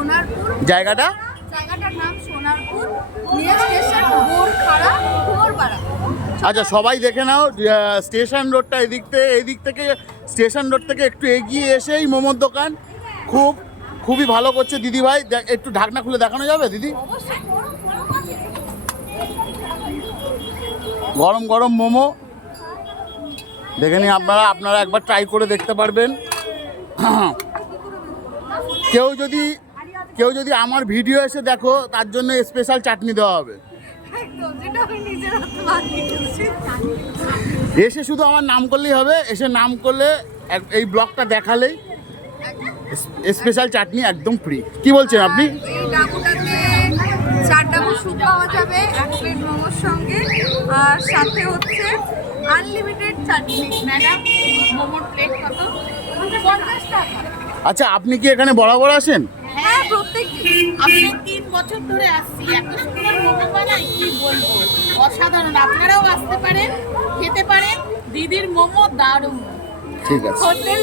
সোনারপুর। জায়গাটার নাম সোনারপুর, নিয়ে স্টেশন বোরখাড়া কুমোরপাড়া। আচ্ছা, সবাই দেখে নাও, স্টেশন রোডটা এদিক থেকে স্টেশন রোড থেকে একটু এগিয়ে এসেই মোমোর দোকান। খুবই ভালো করছে দিদিভাই। একটু ঢাকনা খুলে দেখানো যাবে দিদি? গরম গরম মোমো দেখে নিন আপনারা একবার ট্রাই করে দেখতে পারবেন। কেউ যদি আমার ভিডিও এসে দেখো, তার জন্য স্পেশাল চাটনি দেওয়া হবে। এসে শুধু আমার নাম করলেই হবে, এসে নাম করলে এই ব্লগটা দেখালেই স্পেশাল চাটনি একদম ফ্রি। কি বলছেন আপনি? চারটা স্যুপ পাওয়া যাবে এক প্লেট মোমোর সঙ্গে, আর সাথে হচ্ছে আনলিমিটেড চাটনি। ম্যাডাম, মোমোর প্লেট কত? 50 টাকা। আচ্ছা, আপনি কি এখানে বরাবর আসেন? হ্যাঁ, প্রত্যেক দিন। আমি 3 বছর ধরে আসছি। এত সুন্দর মোমো বানাই, কি বলবো, অসাধারণ। আপনারাও আসতে পারেন, খেতে পারেন। দিদির মোমো দারুণ। ঠিক আছে। হোটেল